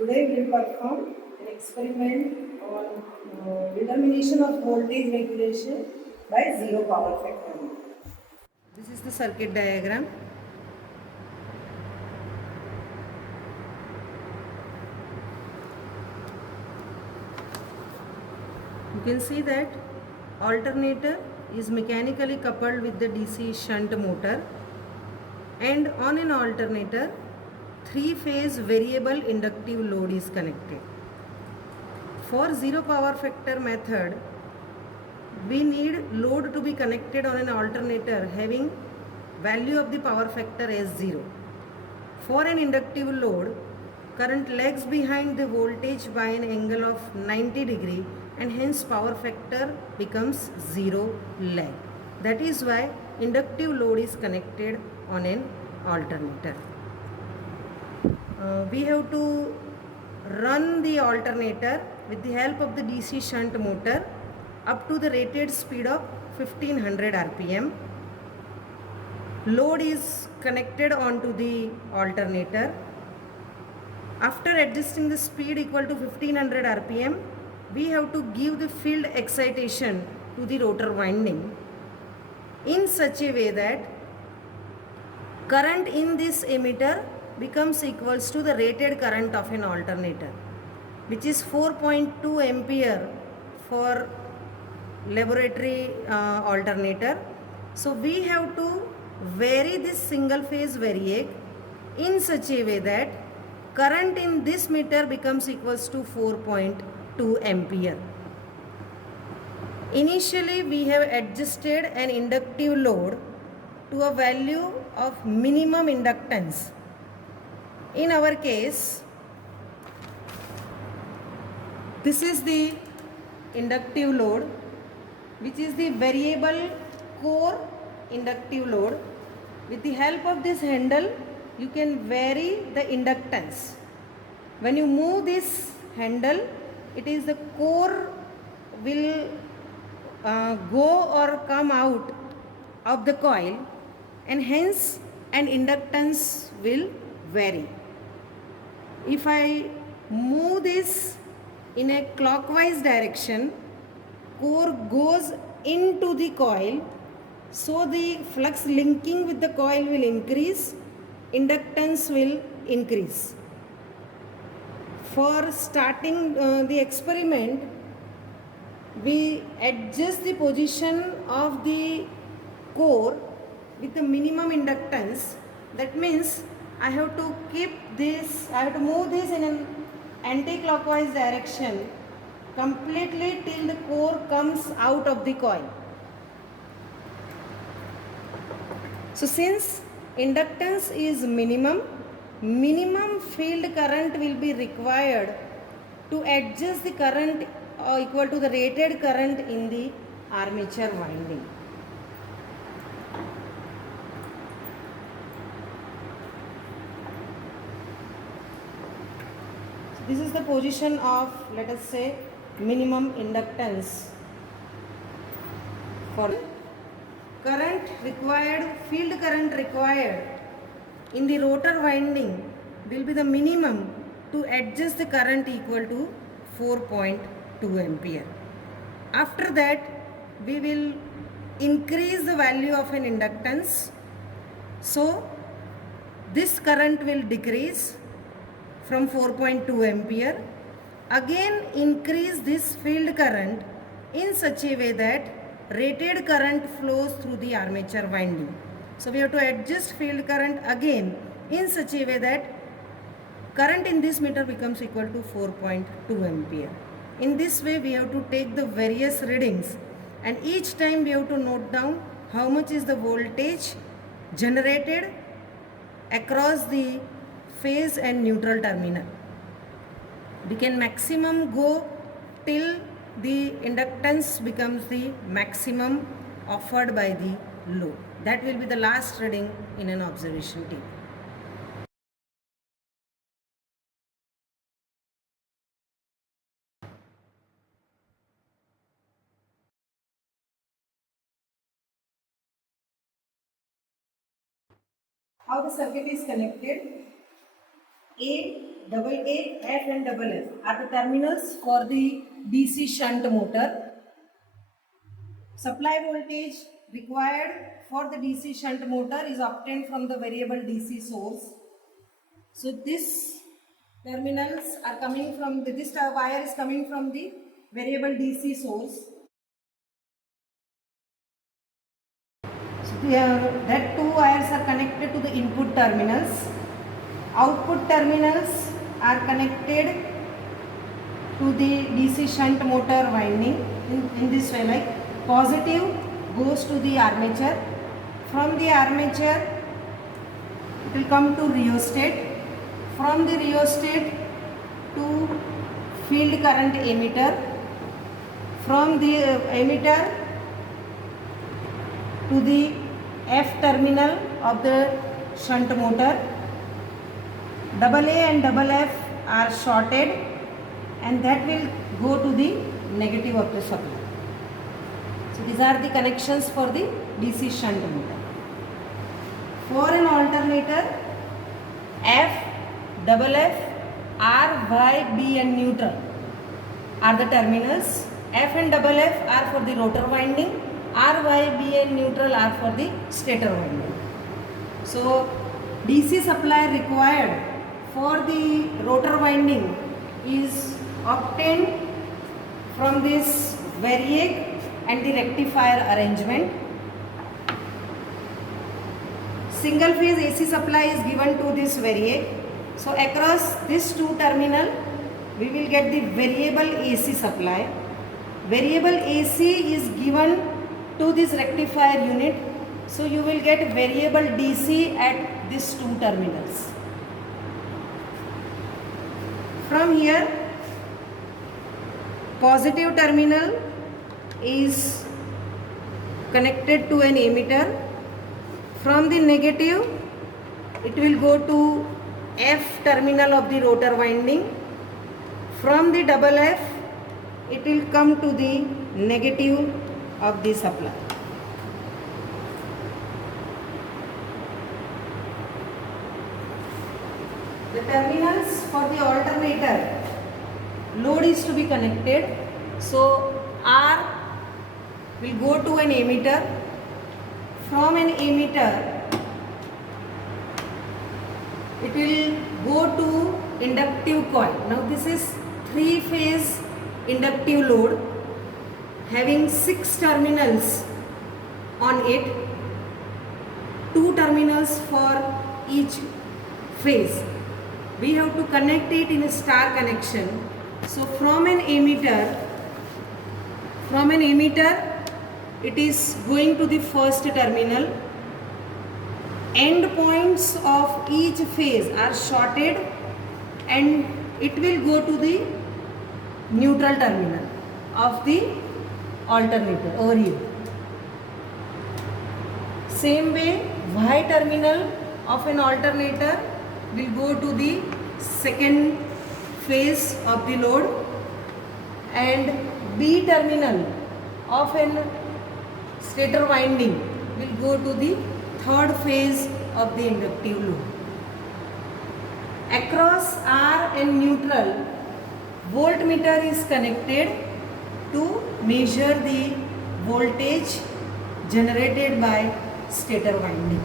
Today we will perform an experiment on determination of voltage regulation by zero power factor. This is the circuit diagram. You can see that alternator is mechanically coupled with the DC shunt motor, and on an alternator three-phase variable inductive load is connected. For zero power factor method, we need load to be connected on an alternator having value of the power factor as 0. For an inductive load, current lags behind the voltage by an angle of 90 degree, and hence power factor becomes 0 lag. That is why inductive load is connected on an alternator. We have to run the alternator with the help of the DC shunt motor up to the rated speed of 1500 rpm. Load is connected onto the alternator. After adjusting the speed equal to 1500 rpm, we have to give the field excitation to the rotor winding in such a way that current in this emitter becomes equals to the rated current of an alternator, which is 4.2 ampere for laboratory alternator. So we have to vary this single phase variac in such a way that current in this meter becomes equals to 4.2 ampere. Initially we have adjusted an inductive load to a value of minimum inductance. In our case, this is the inductive load, which is the variable core inductive load. With the help of this handle, you can vary the inductance. When you move this handle, it is the core will go or come out of the coil, and hence an inductance will vary. If I move this in a clockwise direction, core goes into the coil, so the flux linking with the coil will increase, inductance will increase. For starting the experiment, we adjust the position of the core with the minimum inductance. That means I have to move this in an anti-clockwise direction completely till the core comes out of the coil. So since inductance is minimum field current will be required to adjust the current equal to the rated current in the armature winding. So this is the position of, let us say, minimum inductance. For current required, field current required in the rotor winding will be the minimum to adjust the current equal to 4.2 ampere. After that, we will increase the value of an inductance. So this current will decrease from 4.2 ampere. Again increase this field current in such a way that rated current flows through the armature winding. So we have to adjust field current again in such a way that current in this meter becomes equal to 4.2 ampere. In this way we have to take the various readings, and each time we have to note down how much is the voltage generated across the phase and neutral terminal. We can maximum go till the inductance becomes the maximum offered by the load. That will be the last reading in an observation tape. How the circuit is connected? A double A, F and double F are the terminals for the DC shunt motor. Supply voltage required for the DC shunt motor is obtained from the variable DC source. So this terminals are coming from this wire is coming from the variable DC source. So that two wires are connected to the input terminals. Output terminals are connected to the DC shunt motor winding in this way, like positive goes to the armature. From the armature it will come to rheostat. From the rheostat to field current emitter. From the emitter to the F terminal of the shunt motor. Double A and double F are shorted and that will go to the negative of the supply. So these are the connections for the DC shunt motor. For an alternator, F, double F, R, Y, B and neutral are the terminals. F and double F are for the rotor winding. R, Y, B and neutral are for the stator winding. So DC supply required for the rotor winding is obtained from this variac and the rectifier arrangement. Single phase AC supply is given to this variac. So across this two terminal we will get the variable AC supply. Variable AC is given to this rectifier unit. So you will get variable DC at these two terminals. From here, positive terminal is connected to an emitter. From the negative, it will go to F terminal of the rotor winding. From the double F, it will come to the negative of the supply. The terminals for the alternator, load is to be connected. So R will go to an emitter. From an emitter, it will go to inductive coil. Now this is three-phase inductive load having 6 terminals on it, 2 terminals for each phase. We have to connect it in a star connection. So from an emitter, it is going to the first terminal. End points of each phase are shorted and it will go to the neutral terminal of the alternator over here. Same way, Y terminal of an alternator will go to the second phase of the load and B terminal of an stator winding will go to the third phase of the inductive load. Across R and neutral, voltmeter is connected to measure the voltage generated by stator winding.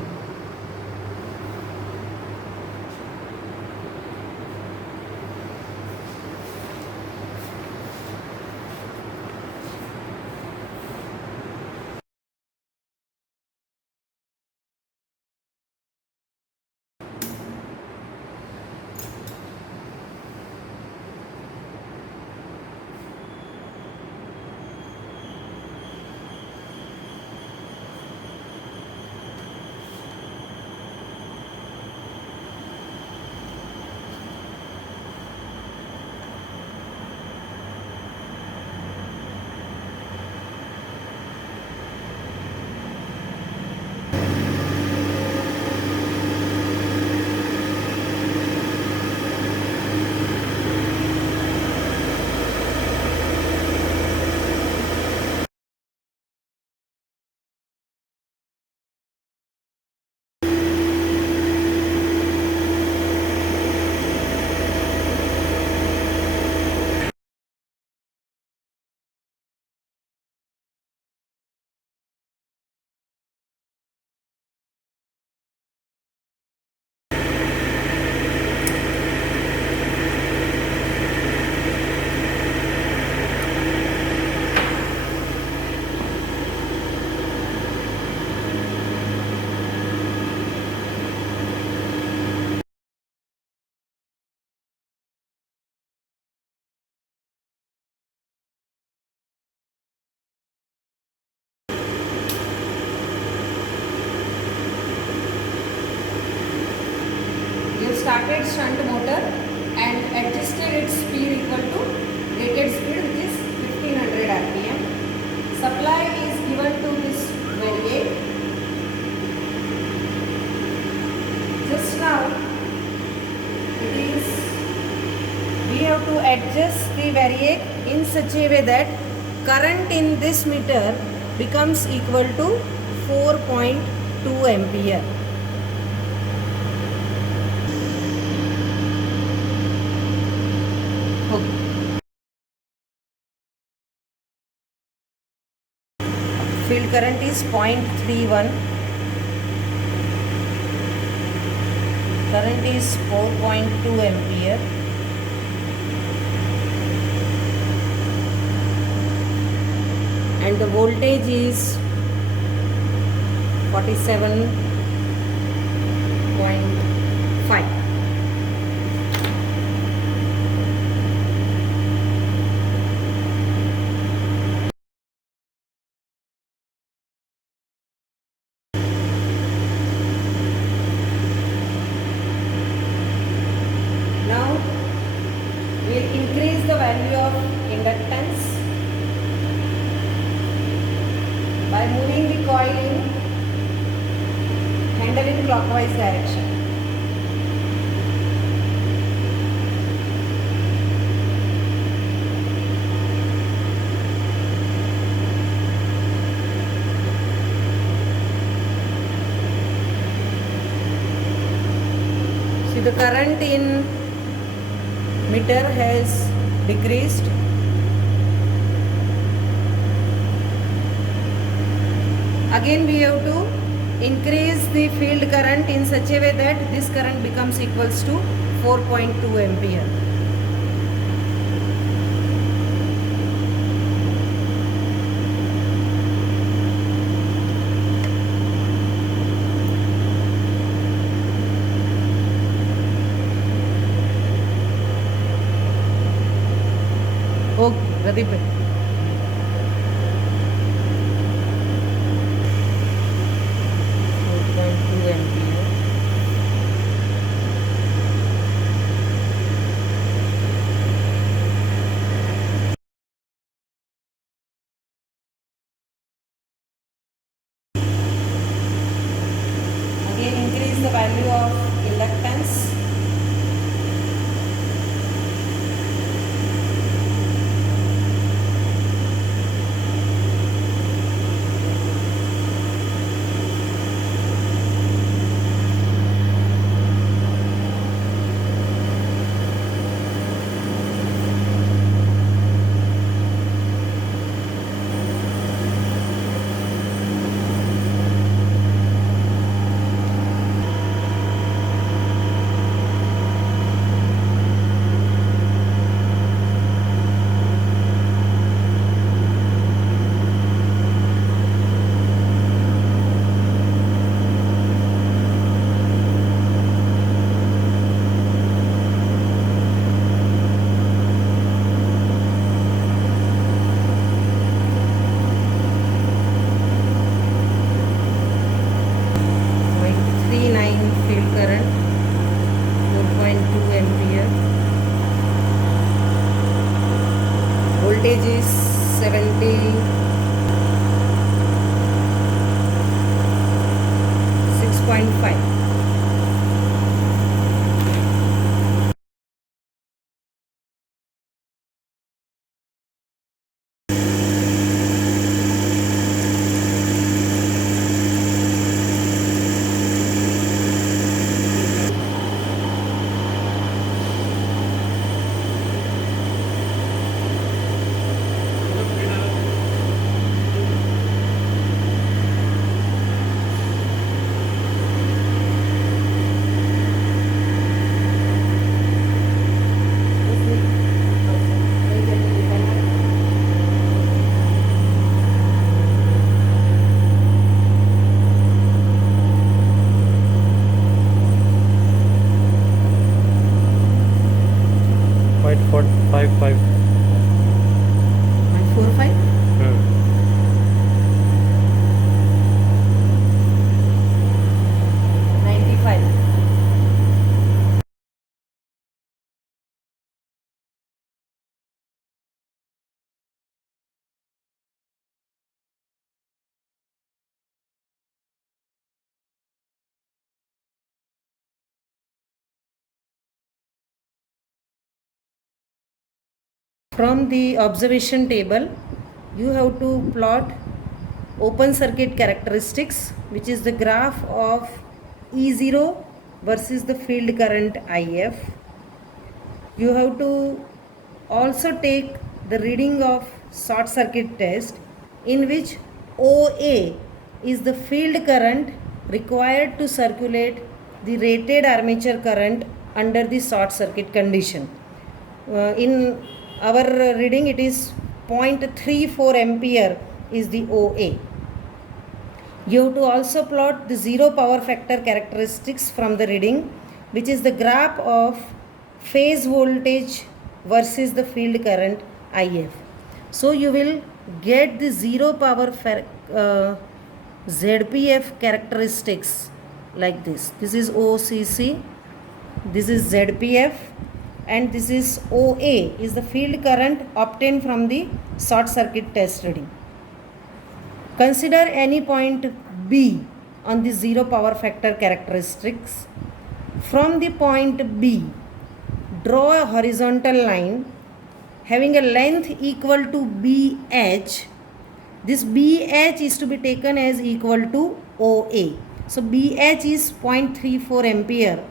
started shunt motor and adjusted its speed equal to rated speed, which is 1500 rpm. Supply is given to this variac. Just now it is, we have to adjust the variac in such a way that current in this meter becomes equal to 4.2 ampere. Field current is 0.31. Current is 4.2 ampere. And the voltage is 47.5. Now we will increase the value of inductance by moving the coil in handle in clockwise direction. See, the current in meter has decreased. Again we have to increase the field current in such a way that this current becomes equals to 4.2 ampere. Okay, very good. 4.2 ampere. Again increase the value of inductance. Field current 4.2 ampere. Voltage is 76.5. From the observation table, you have to plot open circuit characteristics, which is the graph of E0 versus the field current IF. You have to also take the reading of short circuit test, in which OA is the field current required to circulate the rated armature current under the short circuit condition. In our reading, it is 0.34 ampere is the OA. You have to also plot the zero power factor characteristics from the reading, which is the graph of phase voltage versus the field current IF. So you will get the zero power ZPF characteristics like this. This is OCC, this is ZPF, and this is OA is the field current obtained from the short circuit test reading. Consider any point B on the zero power factor characteristics. From the point B, draw a horizontal line having a length equal to BH. This BH is to be taken as equal to OA. So BH is 0.34 ampere,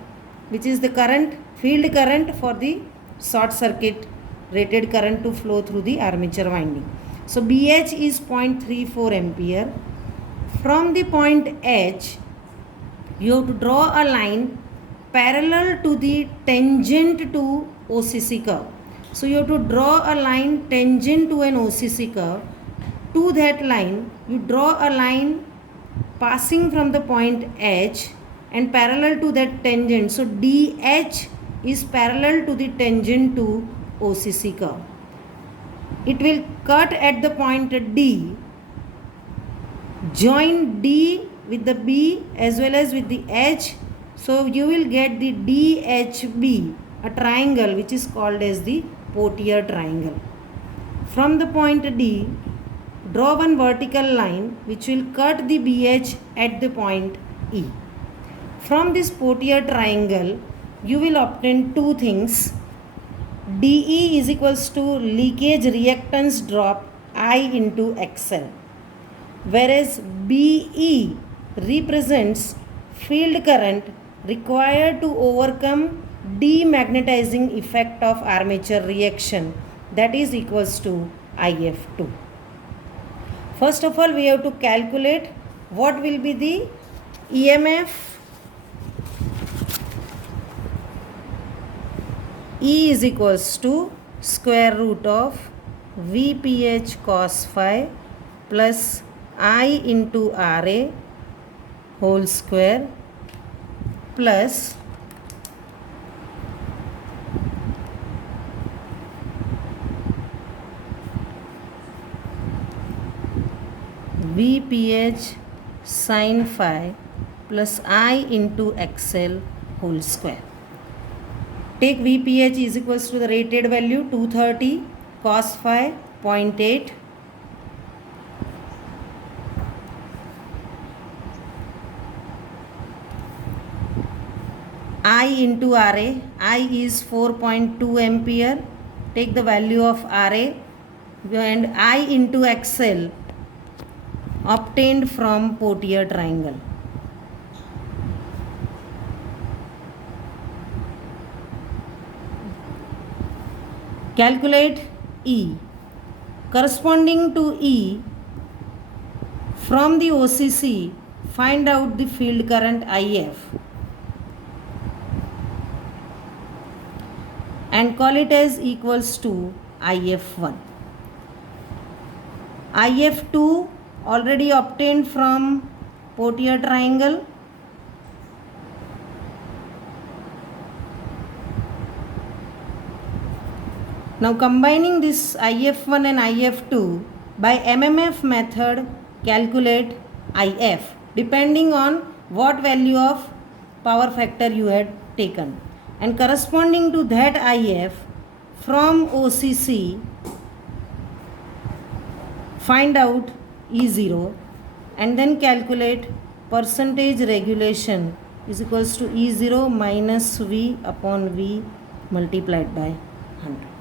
which is the current, field current for the short circuit rated current to flow through the armature winding. So BH is 0.34 ampere. From the point H, you have to draw a line parallel to the tangent to OCC curve. So you have to draw a line tangent to an OCC curve. To that line, you draw a line passing from the point H and parallel to that tangent. So DH is parallel to the tangent to OCC curve. It will cut at the point D, join D with the B as well as with the H. So you will get the DHB, a triangle which is called as the Portier triangle. From the point D, draw one vertical line which will cut the BH at the point E. From this Portier triangle, you will obtain two things. DE is equals to leakage reactance drop I into XL, whereas BE represents field current required to overcome demagnetizing effect of armature reaction, that is equals to IF2. First of all, we have to calculate what will be the EMF. E is equals to square root of VPH cos phi plus I into RA whole square plus VPH sin phi plus I into XL whole square. Take VPH is equals to the rated value 230 cos phi 0.8 I into RA. I is 4.2 ampere. Take the value of RA and I into XL obtained from Portier triangle. Calculate E. Corresponding to E, from the OCC, find out the field current IF and call it as equals to IF1. IF2 already obtained from Portier triangle. Now combining this IF1 and IF2 by MMF method, calculate IF depending on what value of power factor you had taken, and corresponding to that IF from OCC find out E0 and then calculate percentage regulation is equals to E0 minus V upon V multiplied by 100.